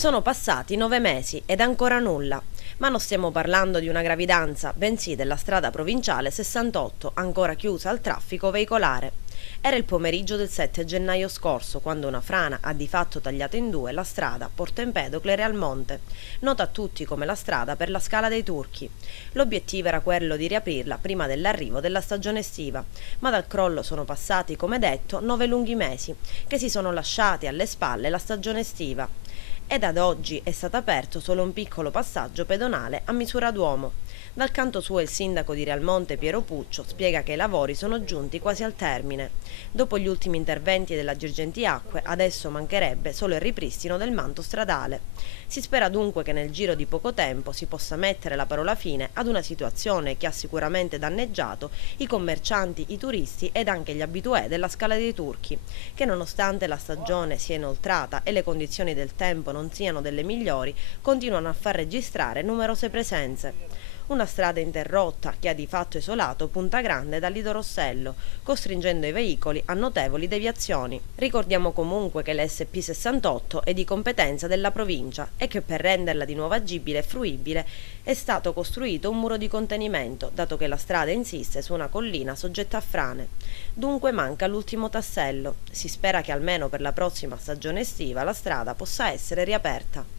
Sono passati 9 mesi ed ancora nulla. Ma non stiamo parlando di una gravidanza, bensì della strada provinciale 68, ancora chiusa al traffico veicolare. Era il pomeriggio del 7 gennaio scorso, quando una frana ha di fatto tagliato in due la strada Porto Empedocle Realmonte, nota a tutti come la strada per la Scala dei Turchi. L'obiettivo era quello di riaprirla prima dell'arrivo della stagione estiva, ma dal crollo sono passati, come detto, 9 lunghi mesi, che si sono lasciati alle spalle la stagione estiva. Ed ad oggi è stato aperto solo un piccolo passaggio pedonale a misura d'uomo. Dal canto suo il sindaco di Realmonte Piero Puccio spiega che i lavori sono giunti quasi al termine. Dopo gli ultimi interventi della Girgenti Acque, adesso mancherebbe solo il ripristino del manto stradale. Si spera dunque che nel giro di poco tempo si possa mettere la parola fine ad una situazione che ha sicuramente danneggiato i commercianti, i turisti ed anche gli abitué della Scala dei Turchi, che nonostante la stagione sia inoltrata e le condizioni del tempo non siano delle migliori, continuano a far registrare numerose presenze. Una strada interrotta che ha di fatto isolato Punta Grande dal Lido Rossello, costringendo i veicoli a notevoli deviazioni. Ricordiamo comunque che l'SP68 è di competenza della provincia e che per renderla di nuovo agibile e fruibile è stato costruito un muro di contenimento, dato che la strada insiste su una collina soggetta a frane. Dunque manca l'ultimo tassello. Si spera che almeno per la prossima stagione estiva la strada possa essere riaperta.